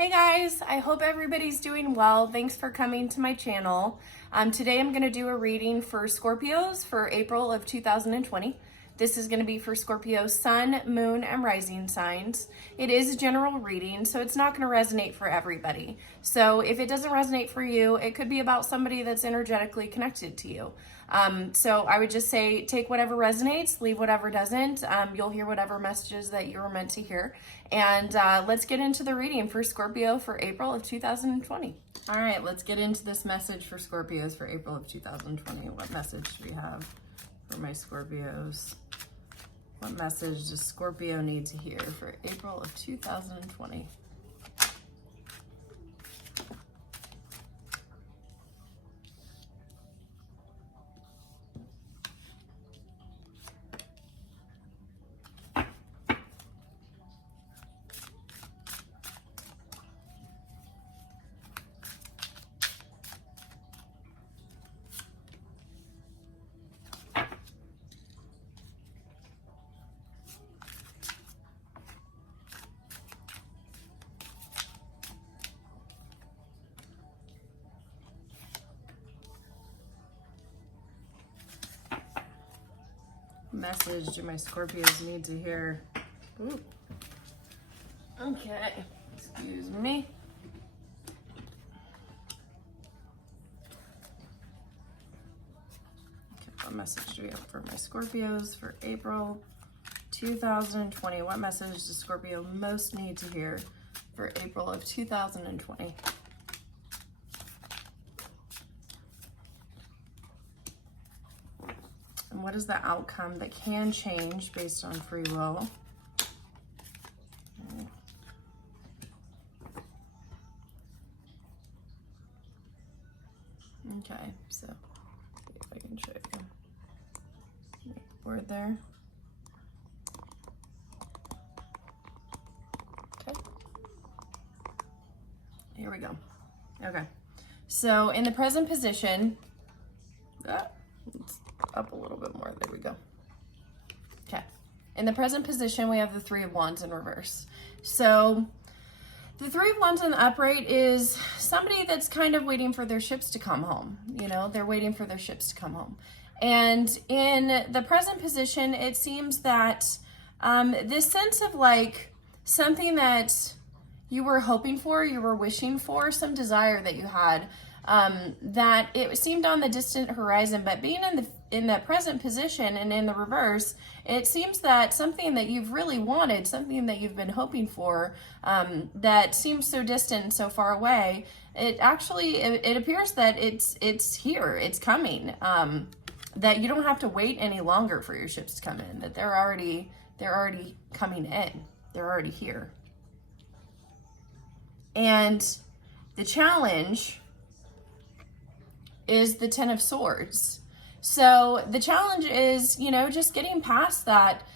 Hey guys, I hope everybody's doing well. Thanks for coming to my channel. Today I'm going to do a reading for Scorpios for April of 2020. This is going to be for Scorpio sun, moon, and rising signs. It is a general reading, so it's not going to resonate for everybody. So if it doesn't resonate for you, it could be about somebody that's energetically connected to you. So I would just say take whatever resonates, leave whatever doesn't. You'll hear whatever messages that you were meant to hear. And let's get into the reading for Scorpio for April of 2020. All right, let's get into this message for Scorpios for April of 2020. What message do we have for my Scorpios? What message does Scorpio need to hear for April of 2020? Message do my Scorpios need to hear? Ooh. Okay, excuse me. Okay, what message do we have for my Scorpios for April 2020? What message does Scorpio most need to hear for April of 2020? And what is the outcome that can change based on free will? Okay, so see if I can show you. Word there. Okay. Here we go. Okay. So in the present position, it's up a little bit more. There we go. Okay. In the present position, we have the Three of Wands in reverse. So the Three of Wands in the upright is somebody that's kind of waiting for their ships to come home. You know, they're waiting for their ships to come home. And in the present position, it seems that this sense of like something that you were hoping for, you were wishing for, some desire that you had, that it seemed on the distant horizon, but being in the present position and in the reverse, it seems that something that you've really wanted, something that you've been hoping for, that seems so distant and so far away, it actually, it appears that it's here, it's coming, that you don't have to wait any longer for your ships to come in, that they're already coming in, they're already here. And the challenge is the Ten of Swords. So the challenge is, you know, just getting past that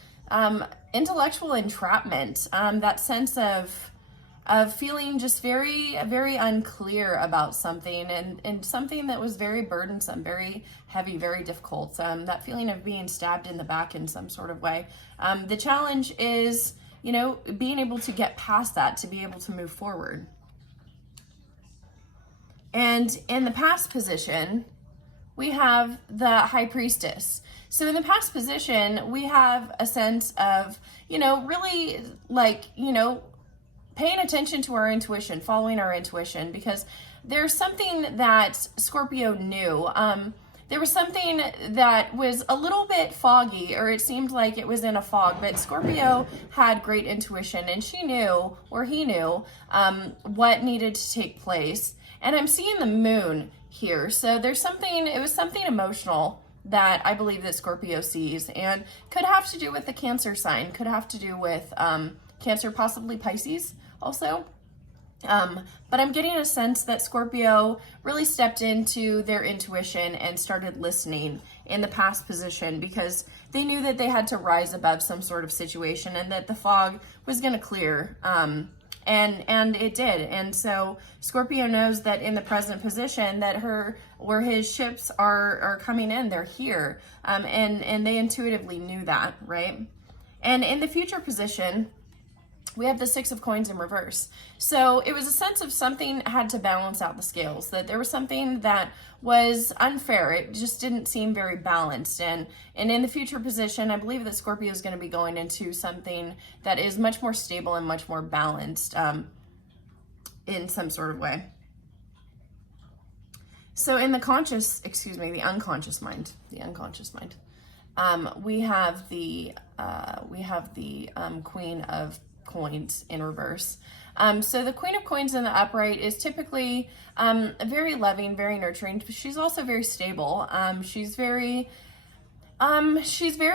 intellectual entrapment, that sense of feeling just very, very unclear about something and something that was very burdensome, very heavy, very difficult, that feeling of being stabbed in the back in some sort of way. The challenge is, you know, being able to get past that, to be able to move forward. And in the past position, we have the High Priestess. So in the past position, we have a sense of, you know, really like, you know, paying attention to our intuition, following our intuition, because there's something that Scorpio knew. There was something that was a little bit foggy, or it seemed like it was in a fog, but Scorpio had great intuition, and she knew, or he knew, what needed to take place. And I'm seeing the moon here. So there's something, it was something emotional that I believe that Scorpio sees, and could have to do with the Cancer sign, could have to do with Cancer, possibly Pisces also. But I'm getting a sense that Scorpio really stepped into their intuition and started listening in the past position, because they knew that they had to rise above some sort of situation and that the fog was going to clear. And it did. And so Scorpio knows that in the present position that his ships are coming in, they're here. And they intuitively knew that, right? And in the future position, we have the Six of Coins in reverse. So it was a sense of something had to balance out the scales, that there was something that was unfair. It just didn't seem very balanced. And in the future position, I believe that Scorpio is going to be going into something that is much more stable and much more balanced in some sort of way. So in the the unconscious mind, we have the Queen of Coins in reverse. So the Queen of Coins in the upright is typically very loving, very nurturing. She's also very stable. She's very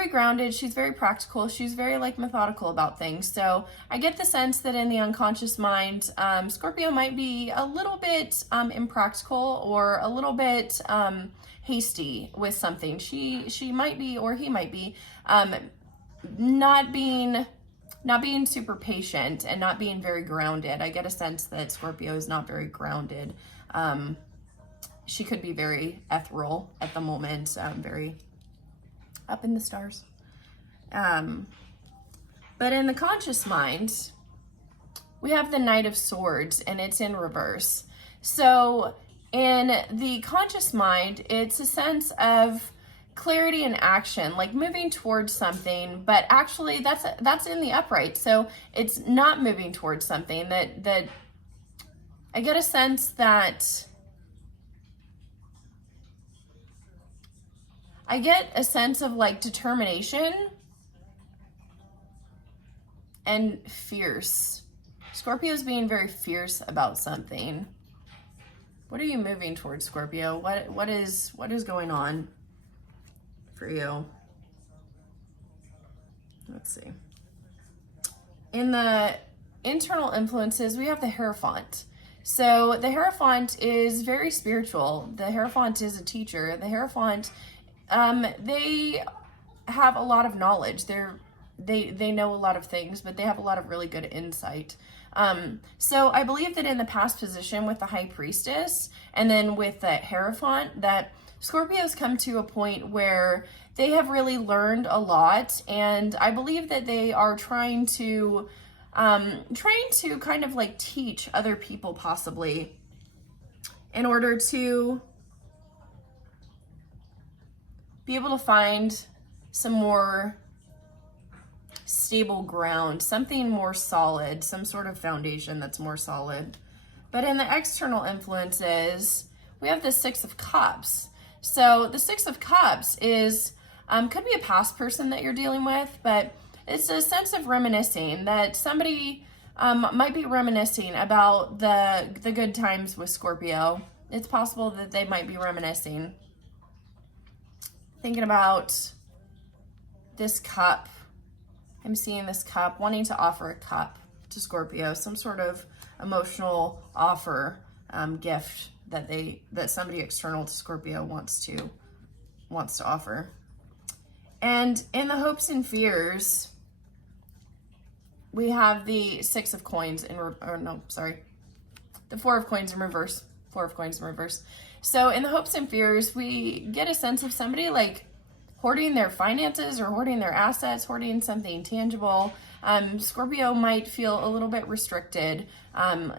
grounded. She's very practical. She's very methodical about things. So I get the sense that in the unconscious mind, Scorpio might be a little bit impractical or a little bit hasty with something. She might be, or he might be, not being super patient and not being very grounded. I get a sense that Scorpio is not very grounded. She could be very ethereal at the moment, very up in the stars. But in the conscious mind, we have the Knight of Swords, and it's in reverse. So in the conscious mind, it's a sense of clarity and action, like moving towards something, but actually that's in the upright. So it's not moving towards something. That I get a sense that determination and fierce. Scorpio's being very fierce about something. What are you moving towards, Scorpio? What is going on for you? Let's see. In the internal influences, we have the Hierophant. So the Hierophant is very spiritual. The Hierophant is a teacher. The Hierophant, they have a lot of knowledge. They know a lot of things, but they have a lot of really good insight. So I believe that in the past position with the High Priestess and then with the Hierophant, that Scorpios come to a point where they have really learned a lot, and I believe that they are trying to kind of teach other people possibly in order to be able to find some more stable ground, something more solid, some sort of foundation that's more solid. But in the external influences, we have the Six of Cups. So the Six of Cups is, could be a past person that you're dealing with, but it's a sense of reminiscing, that somebody might be reminiscing about the good times with Scorpio. It's possible that they might be reminiscing, thinking about this cup. I'm seeing this cup, wanting to offer a cup to Scorpio, some sort of emotional offer, gift that somebody external to Scorpio wants to offer. And in the hopes and fears, we have the Six of Coins the Four of Coins in reverse. Four of Coins in reverse. So in the hopes and fears, we get a sense of somebody hoarding their finances or hoarding their assets, hoarding something tangible. Scorpio might feel a little bit restricted,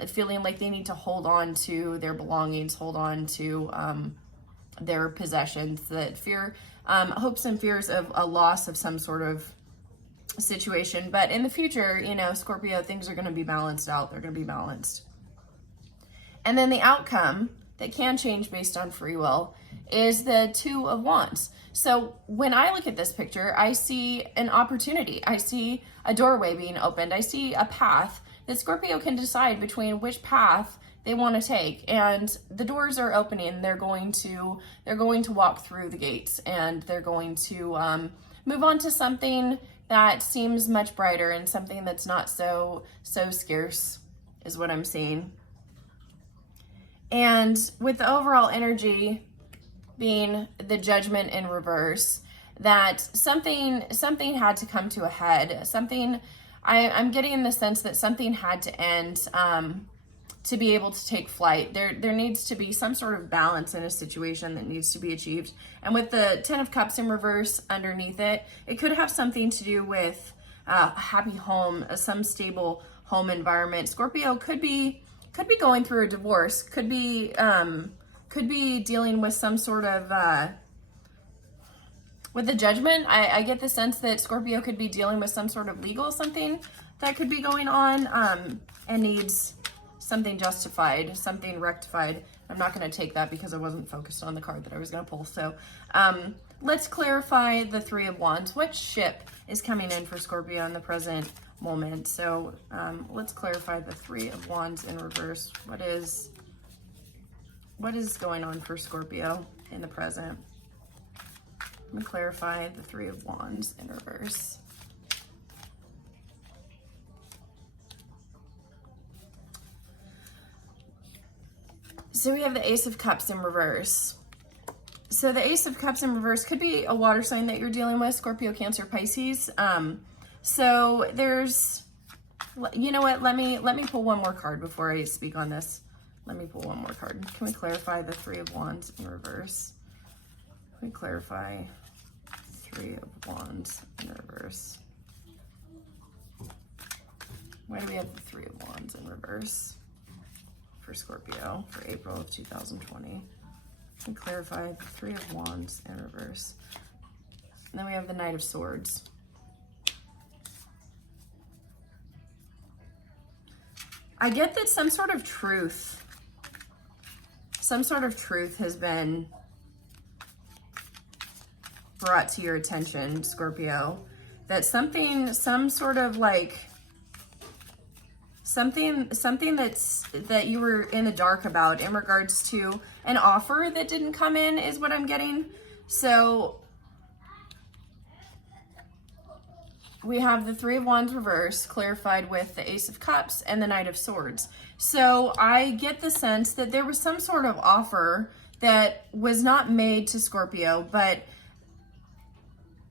feeling like they need to hold on to their belongings, hold on to their possessions. That fear, hopes and fears of a loss of some sort of situation. But in the future, Scorpio, things are going to be balanced out. They're going to be balanced. And then the outcome that can change based on free will is the Two of Wands. So when I look at this picture, I see an opportunity. I see a doorway being opened. I see a path that Scorpio can decide between which path they want to take, and the doors are opening. They're going to walk through the gates, and they're going to move on to something that seems much brighter and something that's not so scarce, is what I'm seeing. And with the overall energy being the Judgment in reverse, that something had to come to a head. I'm getting the sense that something had to end to be able to take flight. There needs to be some sort of balance in a situation that needs to be achieved. And with the Ten of Cups in reverse underneath it, it could have something to do with a happy home, some stable home environment. Scorpio could be going through a divorce, could be dealing with some sort of with the Judgment. I get the sense that Scorpio could be dealing with some sort of legal something that could be going on, and needs something justified, something rectified. I'm not going to take that because I wasn't focused on the card that I was going to pull. So let's clarify the Three of Wands. What ship is coming in for Scorpio in the present moment? So let's clarify the Three of Wands in reverse. What is going on for Scorpio in the present? Let me clarify the Three of Wands in reverse. So we have the Ace of Cups in reverse. So the Ace of Cups in reverse could be a water sign that you're dealing with, Scorpio, Cancer, Pisces. So there's, you know what, let me pull one more card before I speak on this. Let me pull one more card. Can we clarify the Three of Wands in reverse? Can we clarify Three of Wands in reverse? Why do we have the Three of Wands in reverse for Scorpio for April of 2020? And clarify the Three of Wands in reverse. And then we have the Knight of Swords. I get that some sort of truth has been brought to your attention, Scorpio. That something that you were in the dark about in regards to an offer that didn't come in is what I'm getting. So we have the Three of Wands reverse clarified with the Ace of Cups and the Knight of Swords. So I get the sense that there was some sort of offer that was not made to Scorpio, but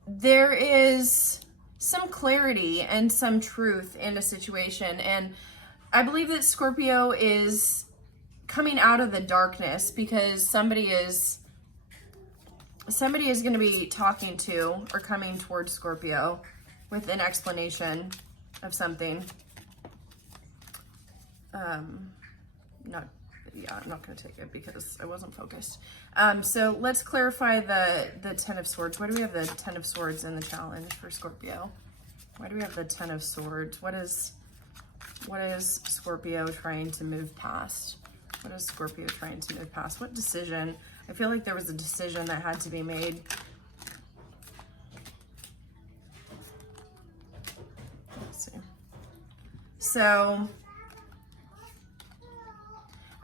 there is some clarity and some truth in a situation. And I believe that Scorpio is coming out of the darkness because somebody is going to be talking to or coming towards Scorpio with an explanation of something. I'm not going to take it because I wasn't focused. So let's clarify the Ten of Swords. Why do we have the Ten of Swords in the challenge for Scorpio? Why do we have the Ten of Swords? What is Scorpio trying to move past? What is Scorpio trying to move past? What decision? I feel like there was a decision that had to be made. Let's see. So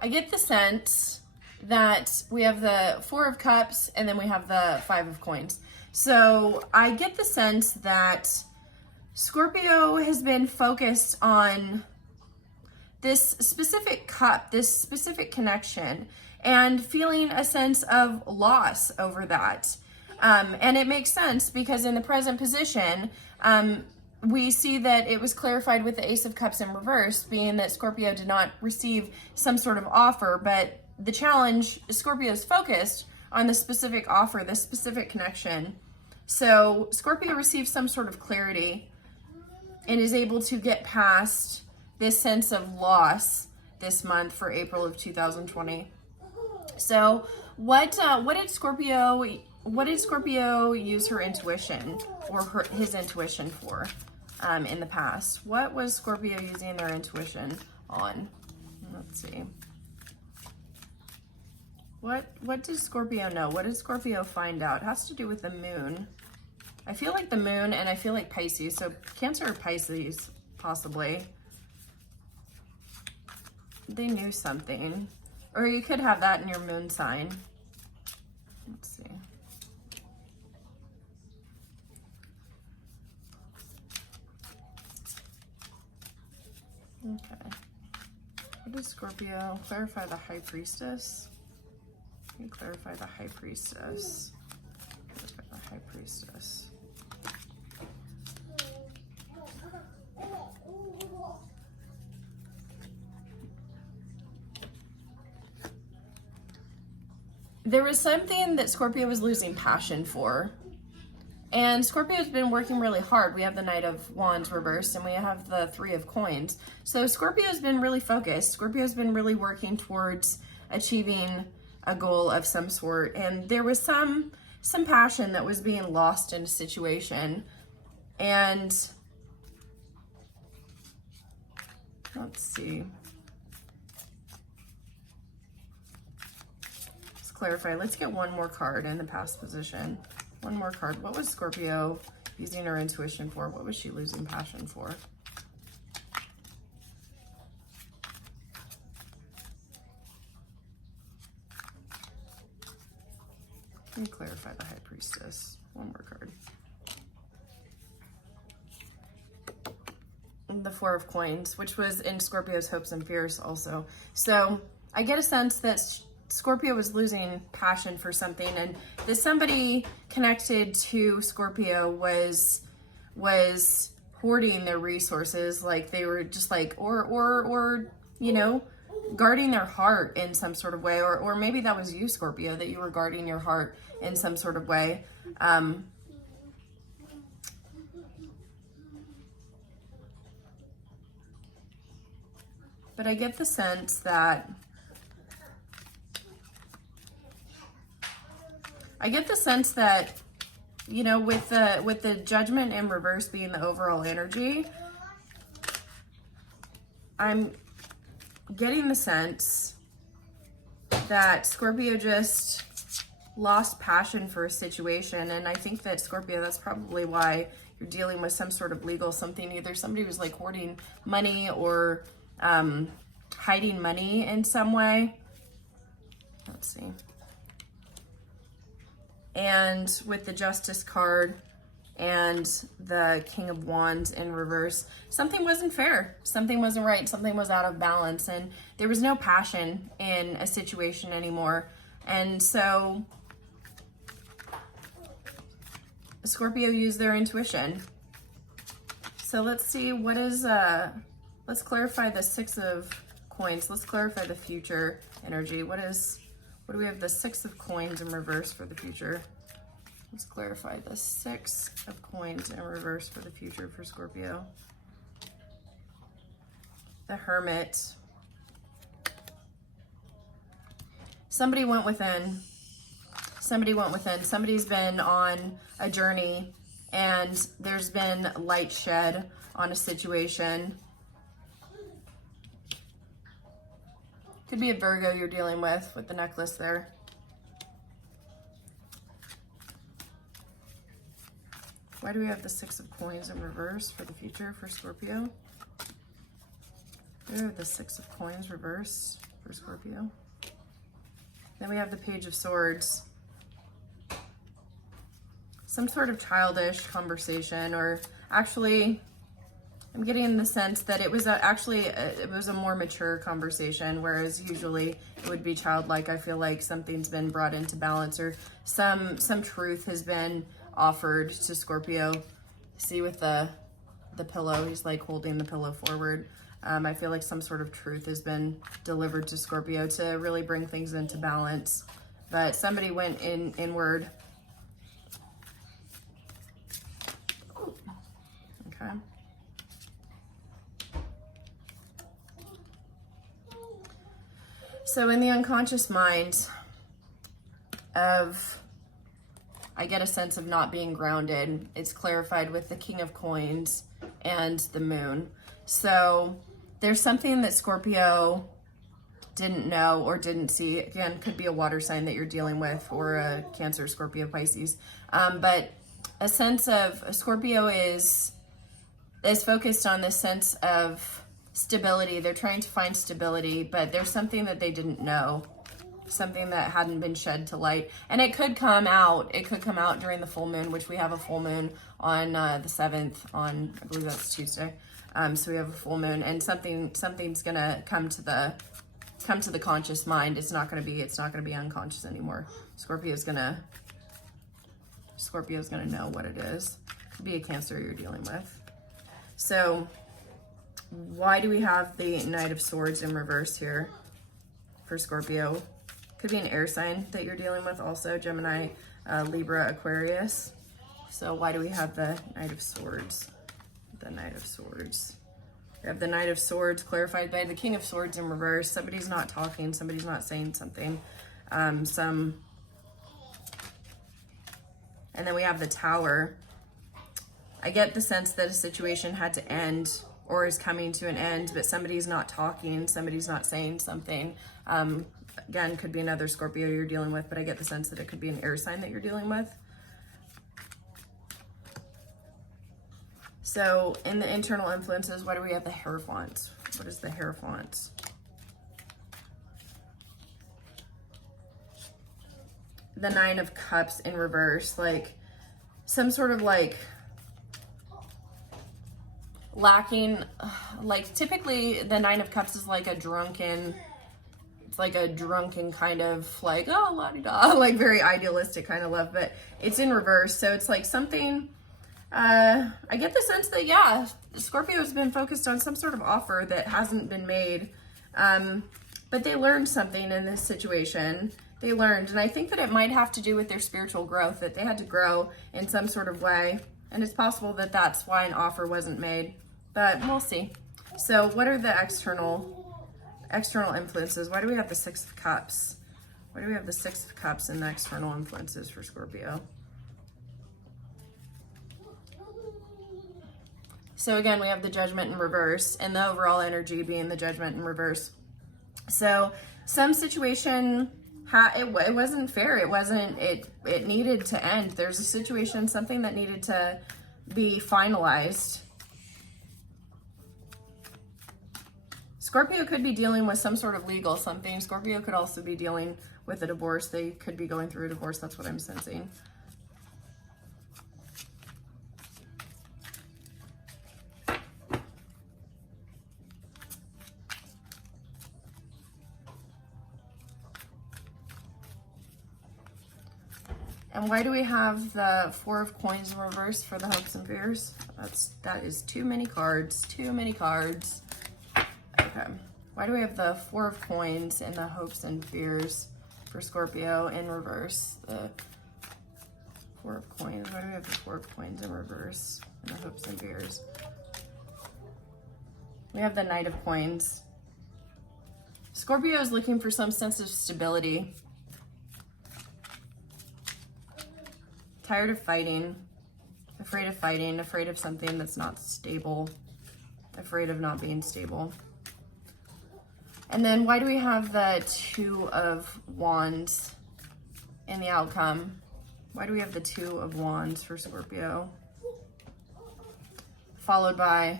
I get the sense that we have the Four of Cups and then we have the Five of Coins. So I get the sense that Scorpio has been focused on this specific cup, this specific connection, and feeling a sense of loss over that. And it makes sense because in the present position, we see that it was clarified with the Ace of Cups in reverse, being that Scorpio did not receive some sort of offer, but the challenge, Scorpio is focused on the specific offer, the specific connection. So Scorpio receives some sort of clarity and is able to get past this sense of loss this month for April of 2020. So what did Scorpio use her intuition or his intuition for in the past? What was Scorpio using their intuition on? Let's see. What does Scorpio know? What did Scorpio find out? It has to do with the moon. I feel like the moon and I feel like Pisces. So Cancer or Pisces, possibly. They knew something. Or you could have that in your moon sign. Let's see. Okay. What does Scorpio clarify the High Priestess? Can you clarify the High Priestess? Clarify the High Priestess. There was something that Scorpio was losing passion for. And Scorpio's been working really hard. We have the Knight of Wands reversed and we have the Three of Coins. So Scorpio's been really focused. Scorpio's been really working towards achieving a goal of some sort. And there was some passion that was being lost in a situation. And let's see. Let's clarify. Let's get one more card in the past position. One more card. What was Scorpio using her intuition for? What was she losing passion for? Let me clarify the High Priestess. One more card. The Four of Coins, which was in Scorpio's hopes and fears also. So I get a sense that Scorpio was losing passion for something, and that somebody connected to Scorpio was hoarding their resources, like they were just like, or you know, guarding their heart in some sort of way, or maybe that was you, Scorpio, that you were guarding your heart in some sort of way. But I get the sense that you know, with the Judgment in reverse being the overall energy, I'm getting the sense that Scorpio just lost passion for a situation. And I think that Scorpio, that's probably why you're dealing with some sort of legal something. Either somebody was like hoarding money or hiding money in some way. Let's see. And with the Justice card and the King of Wands in reverse, something wasn't fair. Something wasn't right. Something was out of balance. And there was no passion in a situation anymore. And so Scorpio used their intuition. So let's see, what is, let's clarify the Six of Coins. Let's clarify the future energy. What do we have? The Six of Coins in reverse for the future. Let's clarify the Six of Coins in reverse for the future for Scorpio. The Hermit. Somebody went within. Somebody went within. Somebody's been on a journey and there's been light shed on a situation. Could be a Virgo you're dealing with the necklace there. Why do we have the Six of Coins in reverse for the future for Scorpio? We have the Six of Coins reversed for Scorpio. Then we have the Page of Swords. Some sort of childish conversation, or actually, I'm getting the sense that it was it was a more mature conversation, whereas usually it would be childlike. I feel like something's been brought into balance, or some truth has been offered to Scorpio. See with the pillow, he's like holding the pillow forward. I feel like some sort of truth has been delivered to Scorpio to really bring things into balance. But somebody went inward. Okay. So in the unconscious mind of, I get a sense of not being grounded. It's clarified with the King of Coins and the Moon. So there's something that Scorpio didn't know or didn't see. Again, could be a water sign that you're dealing with, or a Cancer, Scorpio, Pisces. But a sense of Scorpio is focused on this sense of stability. They're trying to find stability, but there's something that they didn't know, something that hadn't been shed to light. And it could come out. It could come out during the full moon, which we have a full moon on the 7th on, I believe that's Tuesday. So we have a full moon, and something's gonna come to the conscious mind. It's not gonna be unconscious anymore. Scorpio's gonna know what it is. Could be a Cancer you're dealing with. So why do we have the Knight of Swords in reverse here for Scorpio? Could be an air sign that you're dealing with also, Gemini, Libra, Aquarius. So why do we have the Knight of Swords? The Knight of Swords. We have the Knight of Swords clarified by the King of Swords in reverse. Somebody's not talking. Somebody's not saying something. And then we have the Tower. I get the sense that a situation had to end or is coming to an end, but somebody's not talking. Somebody's not saying something. Again, could be another Scorpio you're dealing with, but I get the sense that it could be an air sign that you're dealing with. So in the internal influences, why do we have the Hierophant? What is the Hierophant? The Nine of Cups in reverse, like some sort of like lacking, like typically the Nine of Cups is like a drunken, it's like a drunken kind of like, oh, la-di-da, like very idealistic kind of love, but it's in reverse. So it's like something, I get the sense that, yeah, Scorpio has been focused on some sort of offer that hasn't been made, but they learned something in this situation. They learned, and I think that it might have to do with their spiritual growth, that they had to grow in some sort of way, and it's possible that that's why an offer wasn't made, but we'll see. So what are the external influences? Why do we have the Six of Cups? Why do we have the Six of Cups in the external influences for Scorpio? So again, we have the Judgment in reverse, and the overall energy being the Judgment in reverse. So some situation, it wasn't fair. It needed to end. There's a situation, something that needed to be finalized. Scorpio could be dealing with some sort of legal something. Scorpio could also be dealing with a divorce. They could be going through a divorce. That's what I'm sensing. And why do we have the Four of Coins in reverse for the hopes and fears? That is too many cards, too many cards. Okay. Why do we have the Four of Coins and the hopes and fears for Scorpio in reverse? The Four of Coins. Why do we have the Four of Coins in reverse and the hopes and fears? We have the Knight of Coins. Scorpio is looking for some sense of stability. Tired of fighting, afraid of something that's not stable, afraid of not being stable. And then why do we have the Two of Wands in the outcome? Why do we have the Two of Wands for Scorpio? Followed by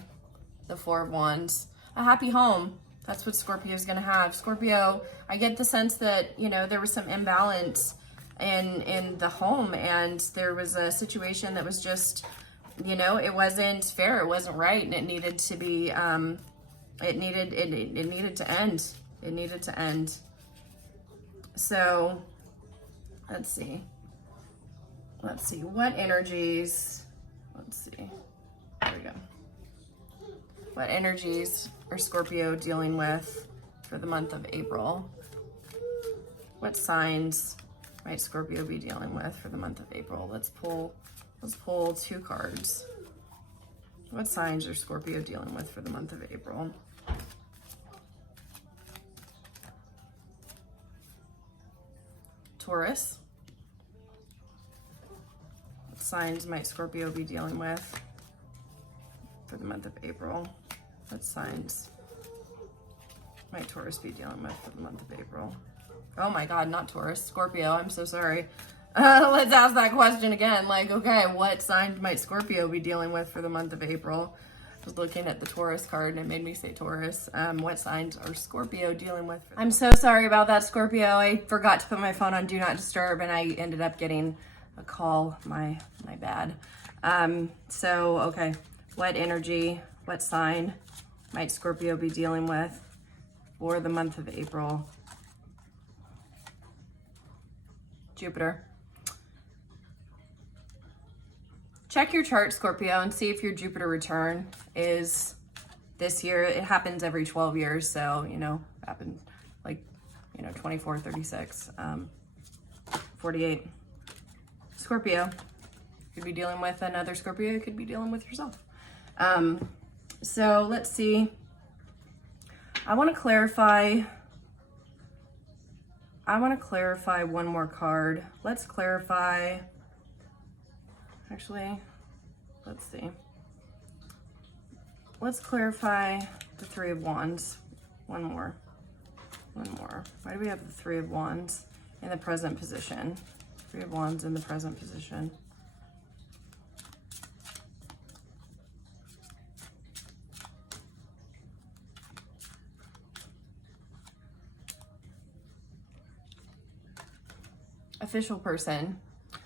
the Four of Wands. A happy home. That's what Scorpio is going to have. Scorpio, I get the sense that, you know, there was some imbalance in the home, and there was a situation that was just, you know, it wasn't fair, it wasn't right, and it needed to be it needed to end. It needed to end. So let's see what energies, there we go. What energies are Scorpio dealing with for the month of April? What signs might Scorpio be dealing with for the month of April? Let's pull 2 cards. What signs are Scorpio dealing with for the month of April? Taurus. What signs might Scorpio be dealing with for the month of April? What signs might Taurus be dealing with for the month of April? Oh my God, not Taurus, Scorpio, I'm so sorry. Let's ask that question again. Like, okay, what sign might Scorpio be dealing with for the month of April? I was looking at the Taurus card and it made me say Taurus. What signs are Scorpio dealing with? I'm so sorry about that, Scorpio. I forgot to put my phone on Do Not Disturb and I ended up getting a call. My bad. So, okay, what energy, what sign might Scorpio be dealing with for the month of April? Jupiter. Check your chart, Scorpio, and see if your Jupiter return is this year. It happens every 12 years, so, you know, happened like, you know, 24, 36, 48. Scorpio, could be dealing with another Scorpio. You could be dealing with yourself. So let's see. I want to clarify one more card. Let's clarify. Actually, let's see. Let's clarify the Three of Wands. One more. Why do we have the Three of Wands in the present position? Three of Wands in the present position. Official person.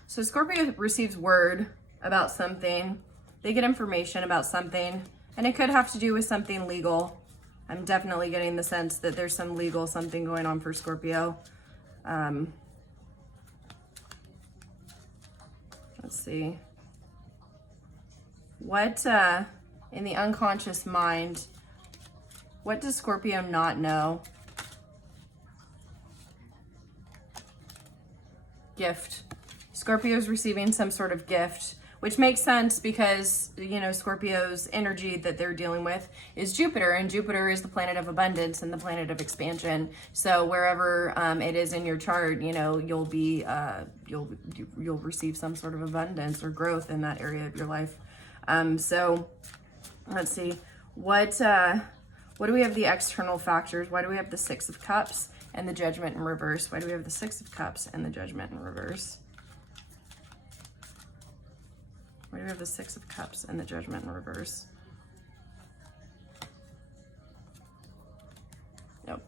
So Scorpio receives word about something. They get information about something, and it could have to do with something legal. I'm definitely getting the sense that there's some legal something going on for Scorpio. Let's see. What, in the unconscious mind, what does Scorpio not know? Gift. Scorpio's receiving some sort of gift, which makes sense because, you know, Scorpio's energy that they're dealing with is Jupiter, and Jupiter is the planet of abundance and the planet of expansion. So wherever it is in your chart, you know, you'll be you'll receive some sort of abundance or growth in that area of your life. So let's see, what do we have the external factors? Why do we have the Six of Cups and the Judgment in reverse? Why do we have the Six of Cups and the Judgment in reverse? Why do we have the Six of Cups and the Judgment in reverse? Nope.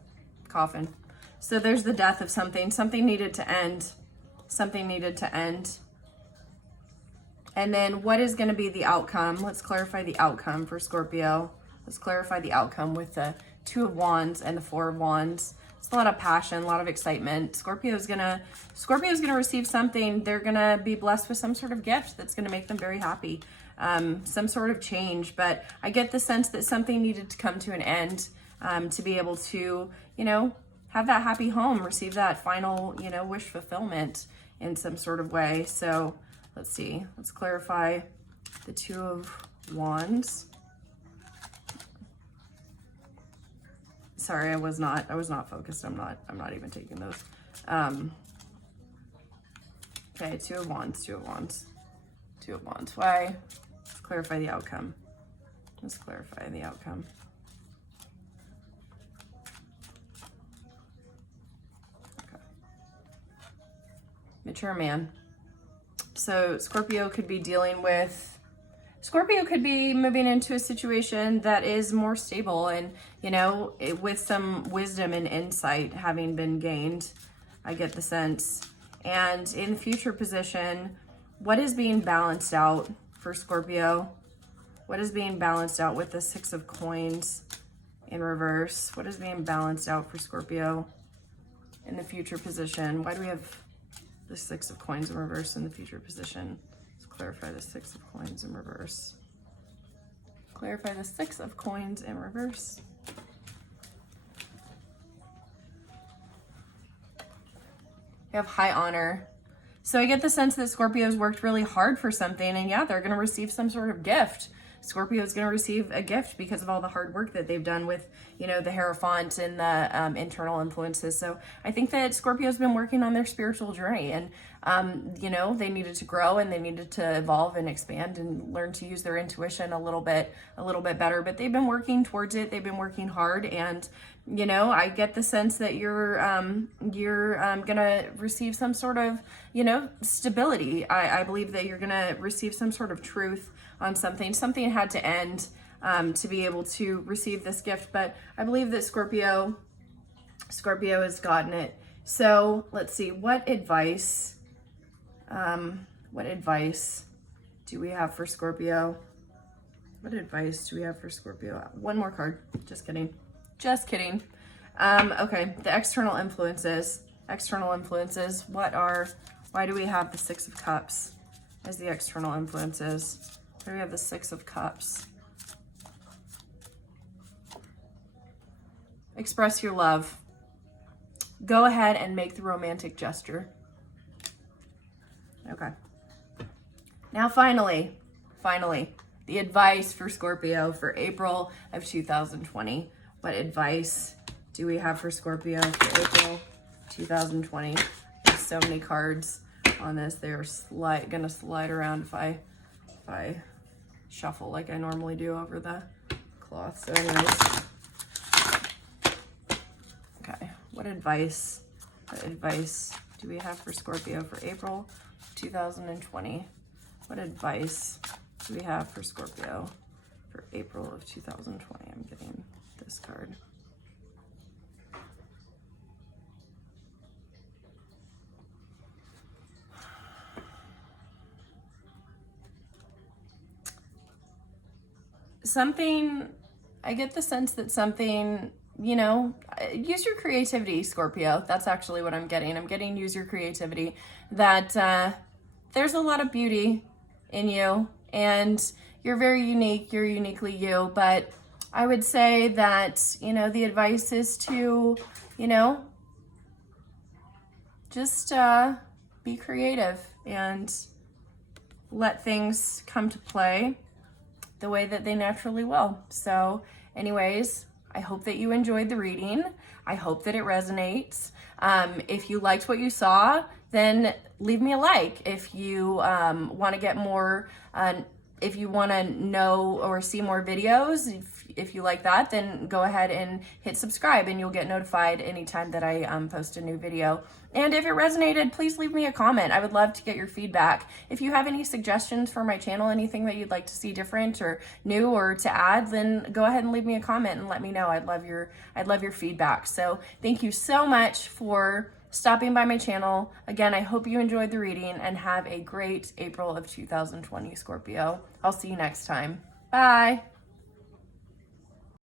Coffin. So there's the death of something. Something needed to end. Something needed to end. And then what is going to be the outcome? Let's clarify the outcome for Scorpio. Let's clarify the outcome with the Two of Wands and the Four of Wands. It's a lot of passion, a lot of excitement. Scorpio's gonna receive something. They're gonna be blessed with some sort of gift that's gonna make them very happy. Some sort of change, but I get the sense that something needed to come to an end to be able to, you know, have that happy home, receive that final, you know, wish fulfillment in some sort of way. So let's see, let's clarify the Two of Wands. Sorry, I was not focused. I'm not even taking those. Okay, Two of Wands. Why? Let's clarify the outcome. Okay. Mature man. So Scorpio could be moving into a situation that is more stable and, you know, with some wisdom and insight having been gained. I get the sense. And in the future position, what is being balanced out for Scorpio? What is being balanced out with the Six of Coins in reverse? What is being balanced out for Scorpio in the future position? Why do we have the Six of Coins in reverse in the future position? Clarify the Six of Coins in reverse. Clarify the Six of Coins in reverse. We have high honor. So I get the sense that Scorpio's worked really hard for something, and yeah, they're going to receive some sort of gift. Scorpio is going to receive a gift because of all the hard work that they've done with, you know, the Hierophant and the internal influences. So I think that Scorpio's been working on their spiritual journey, and you know, they needed to grow and they needed to evolve and expand and learn to use their intuition a little bit better. But they've been working towards it. They've been working hard, and you know, I get the sense that you're gonna receive some sort of, you know, stability. I believe that you're gonna receive some sort of truth on something. Something had to end to be able to receive this gift, but I believe that Scorpio has gotten it. So let's see, what advice do we have for Scorpio? What advice do we have for Scorpio? One more card. Just kidding. Okay, the external influences. Why do we have the Six of Cups as the external influences? Why do we have the Six of Cups? Express your love. Go ahead and make the romantic gesture. Okay. Now finally, the advice for Scorpio for April of 2020. What advice do we have for Scorpio for April 2020? There's so many cards on this. They're gonna slide around if I shuffle like I normally do over the cloth. So anyways, okay, what advice do we have for Scorpio for April 2020? What advice do we have for Scorpio for April of 2020? I'm getting this card. I get the sense that something, you know, use your creativity, Scorpio. That's actually what I'm getting. I'm getting use your creativity. That there's a lot of beauty in you, and you're very unique. You're uniquely you. But I would say that, you know, the advice is to, you know, just be creative and let things come to play the way that they naturally will. So anyways, I hope that you enjoyed the reading. I hope that it resonates. If you liked what you saw, then leave me a like. If you want to get more, if you want to know or see more videos, if you like that, then go ahead and hit subscribe and you'll get notified anytime that I post a new video. And if it resonated, please leave me a comment. I would love to get your feedback. If you have any suggestions for my channel, anything that you'd like to see different or new or to add, then go ahead and leave me a comment and let me know. I'd love your feedback. So thank you so much for stopping by my channel. Again, I hope you enjoyed the reading and have a great April of 2020, Scorpio. I'll see you next time. Bye.